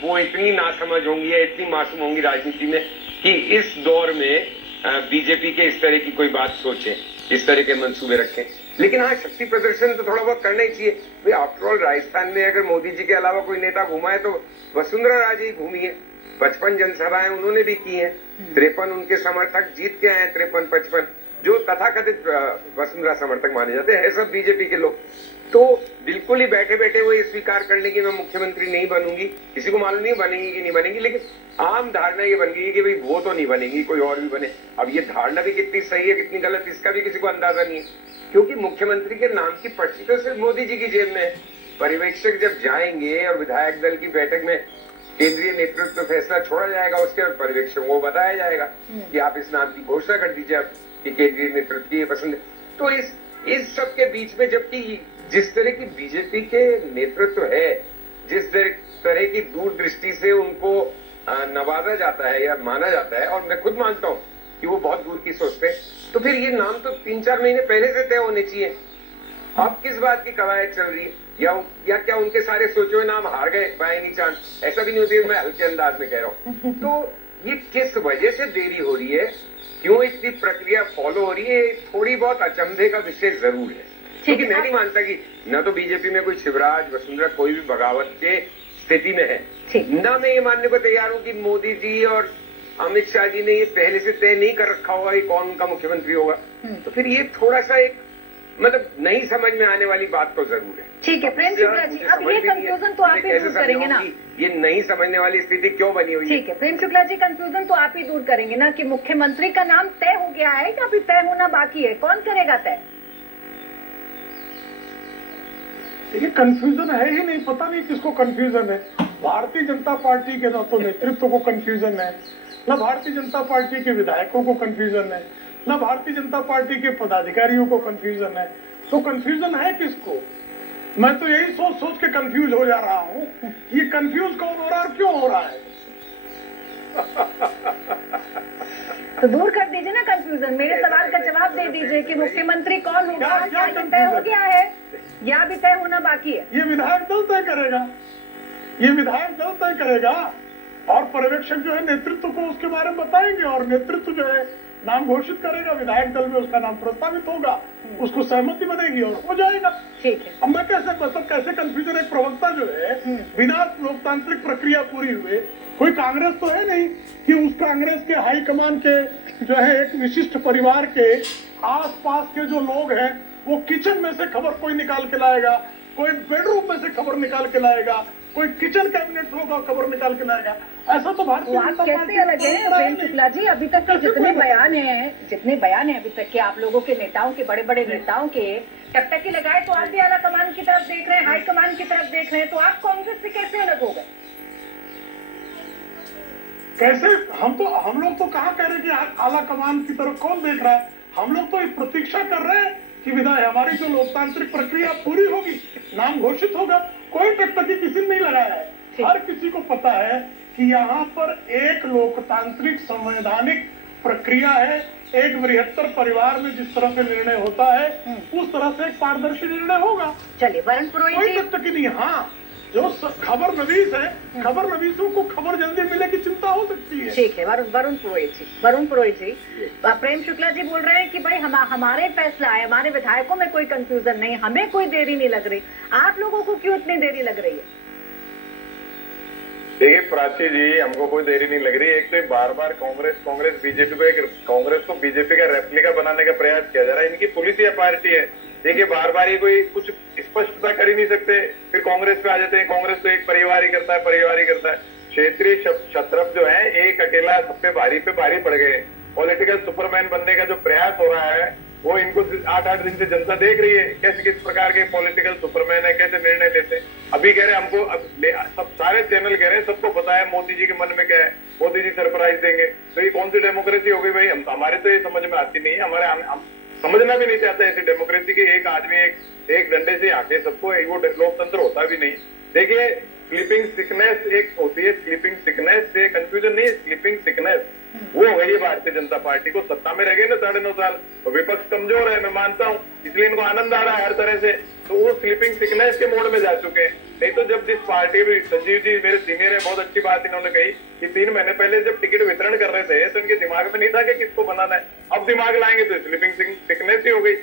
वो इतनी नासमझ होंगी या इतनी मासूम होंगी राजनीति में कि इस दौर में बीजेपी के इस तरह की कोई बात सोचे, इस तरह के मंसूबे रखें। लेकिन हाँ, शक्ति प्रदर्शन तो थोड़ा बहुत करना ही चाहिए भाई। आफ्टर ऑल राजस्थान में अगर मोदी जी के अलावा कोई नेता घूमा है तो वसुंधरा राजे ही घूमी है। 55 जनसभाएं उन्होंने भी की हैं, 53 उनके समर्थक जीत के आए हैं, 53-55 जो तथाकथित वसुंधरा समर्थक माने जाते हैं सब बीजेपी के लोग। तो बिल्कुल ही बैठे बैठे वो ये स्वीकार कर ले कि मैं मुख्यमंत्री नहीं बनूंगी। किसी को मालूम नहीं बनेगी कि नहीं बनेगी, लेकिन आम धारणा ये बन गई कि भाई वो तो नहीं बनेगी, कोई और भी बने। अब ये धारणा भी कितनी सही है कितनी गलत, इसका भी किसी को अंदाजा नहीं है, क्योंकि मुख्यमंत्री के नाम की पर्ची तो सिर्फ मोदी जी की जेब में है। पर्यवेक्षक जब जाएंगे और विधायक दल की बैठक में केंद्रीय नेतृत्व फैसला छोड़ा जाएगा, उसके बाद पर्यवेक्षकों को बताया जाएगा कि आप इस नाम की घोषणा कर दीजिए आप कि केंद्रीय नेतृत्व की ये पसंद है। तो इस सब के बीच में जबकि जिस तरह की बीजेपी के नेतृत्व है, जिस तरह की दूरदृष्टि से उनको नवाजा जाता है या माना जाता है, और मैं खुद मानता हूँ कि वो बहुत दूर की सोचते हैं, तो फिर ये नाम तो 3-4 महीने पहले से तय होने चाहिए। अब किस बात की कवायद चल रही है, या क्या उनके सारे सोचे हुए नाम हार गए बाय एनी चांस? ऐसा भी नहीं होती है, मैं हल्के अंदाज में कह रहा हूँ। तो ये किस वजह से देरी हो रही है, क्यों इतनी प्रक्रिया फॉलो हो रही है, थोड़ी बहुत अचंभे का विषय जरूर है। क्योंकि मैं नहीं मानता कि न तो बीजेपी में कोई शिवराज वसुंधरा कोई भी बगावत के स्थिति में है, न मैं ये मानने को तैयार हूँ कि मोदी जी और अमित शाह जी ने ये पहले से तय नहीं कर रखा होगा कि कौन उनका मुख्यमंत्री होगा। तो फिर ये थोड़ा सा एक मतलब नहीं समझ में आने वाली बात तो जरूर है। ठीक है प्रेम शुक्ला जी, अब ये कंफ्यूजन तो आप ही दूर करेंगे ना, ये नहीं समझने वाली स्थिति क्यों बनी हुई है? ठीक है प्रेम शुक्ला जी, कंफ्यूजन तो आप ही दूर करेंगे ना कि मुख्यमंत्री का नाम तय हो गया है कि अभी तय होना बाकी है, कौन करेगा तय? ये कंफ्यूजन है ही नहीं, पता नहीं किसको कंफ्यूजन है। भारतीय जनता पार्टी के ना तो नेतृत्व को कंफ्यूजन है, न भारतीय जनता पार्टी के विधायकों को कंफ्यूजन है, न भारतीय जनता पार्टी के पदाधिकारियों को कंफ्यूजन है। तो कंफ्यूजन है किसको? मैं तो यही सोच सोच के कंफ्यूज हो जा रहा हूँ, ये कंफ्यूज कौन हो रहा है और क्यों हो रहा है? तो दूर कर दीजिए ना कंफ्यूजन, मेरे सवाल का जवाब दे दीजिए कि मुख्यमंत्री कौन होगा, क्या तय हो गया है या भी तय होना बाकी है? ये विधायक दल तय करेगा, ये विधायक दल तय करेगा, और पर्यवेक्षक जो है नेतृत्व को उसके बारे में बताएंगे, और नेतृत्व जो है नाम घोषित करेगा, विधायक दल में उसका नाम प्रस्तावित होगा, उसको सहमति बनेगी और हो जाएगा। ठीक है। अब मैं कैसे कंफ्यूजन, एक प्रवक्ता जो है बिना लोकतांत्रिक प्रक्रिया पूरी हुए, कोई कांग्रेस तो है नहीं कि उस कांग्रेस के हाईकमान के जो है एक विशिष्ट परिवार के आसपास के जो लोग हैं वो किचन में से खबर कोई निकाल के लाएगा, कोई बेडरूम में से खबर निकाल के लाएगा, कोई किचन कैबिनेट होगा खबर निकाल के लाएगा। ऐसा तो भारतीय जनता कैसे पार्टी अलग है प्रेम शुक्ला जी? अभी तक के जितने बयान हैं अभी तक के आप लोगों के नेताओं के, बड़े बड़े नेताओं के, टकटकी लगाए तो आप भी आला कमान की तरफ देख रहे हैं, हाई कमान की तरफ देख रहे हैं, तो आप कांग्रेस से कैसे अलग हो गए? कैसे? हम लोग तो कहाँ कह रहे हैं कि आला कमान की तरफ कौन देख रहा है? हम लोग तो प्रतीक्षा कर रहे हैं कि हमारी जो लोकतांत्रिक प्रक्रिया पूरी होगी, नाम घोषित होगा। कोई टकटकी किसी ने नहीं लगाया है, हर किसी को पता है कि यहाँ पर एक लोकतांत्रिक संवैधानिक प्रक्रिया है, एक बृहत्तर परिवार में जिस तरह से निर्णय होता है उस तरह से एक पारदर्शी निर्णय होगा। चलिए वरुण पुरोहित, कोई टकटकी नहीं। हाँ, जो खबर नवीस है, खबर नवीसों को खबर जल्दी मिले की चिंता हो सकती है। ठीक है वरुण पुरोहित जी, प्रेम शुक्ला जी बोल रहे हैं कि भाई हमारे फैसला है, हमारे विधायकों में कोई कंफ्यूजन नहीं, हमें कोई देरी नहीं लग रही, आप लोगों को क्यों इतनी देरी लग रही है? देखिए प्राची जी, हमको कोई देरी नहीं लग रही। एक तो बार बार कांग्रेस बीजेपी को, कांग्रेस को बीजेपी का रेप्लिका बनाने का प्रयास किया जा रहा है। इनकी पुलिस या पार्टी है। देखिए बार बार ये कोई कुछ स्पष्टता कर ही नहीं सकते, फिर कांग्रेस पे आ जाते हैं। कांग्रेस तो एक परिवार ही करता है। क्षेत्रीय छत्रप जो है एक अकेला सब पे भारी पड़ गए। पॉलिटिकल सुपरमैन बनने का जो प्रयास हो रहा है वो इनको 8-8 दिन से जनता देख रही है, कैसे किस प्रकार के पॉलिटिकल सुपरमैन है, कैसे निर्णय लेते हैं। अभी कह रहे हैं हमको, सब सारे चैनल कह रहे हैं सबको पता है मोदी जी के मन में क्या है, मोदी जी सरप्राइज देंगे। तो ये कौन सी डेमोक्रेसी हो गई भाई? हमारे तो ये समझ में आती नहीं है, हम समझना भी नहीं चाहते ऐसी डेमोक्रेसी के एक आदमी एक डंडे से आके सबको, वो लोकतंत्र होता भी नहीं। देखिए स्लीपिंग सिकनेस एक होती है, स्लीपिंग सिकनेस से कंफ्यूजन नहीं है, स्लीपिंग सिकनेस वो हो गई है भारतीय जनता पार्टी को। सत्ता में रह गए ना 9.5 साल, तो विपक्ष कमजोर है, मैं मानता हूँ, इसलिए इनको आनंद आ रहा है हर तरह से, तो वो स्लीपिंग सिकनेस के मोड में जा चुके हैं। नहीं तो जब जिस पार्टी में संजीव जी मेरे सीनियर है, बहुत अच्छी बात इन्होंने कही कि 3 महीने पहले जब टिकट वितरण कर रहे थे तो इनके दिमाग में नहीं था कि किसको बनाना है। अब दिमाग लाएंगे तो स्लीपिंग सिकनेस ही हो गई।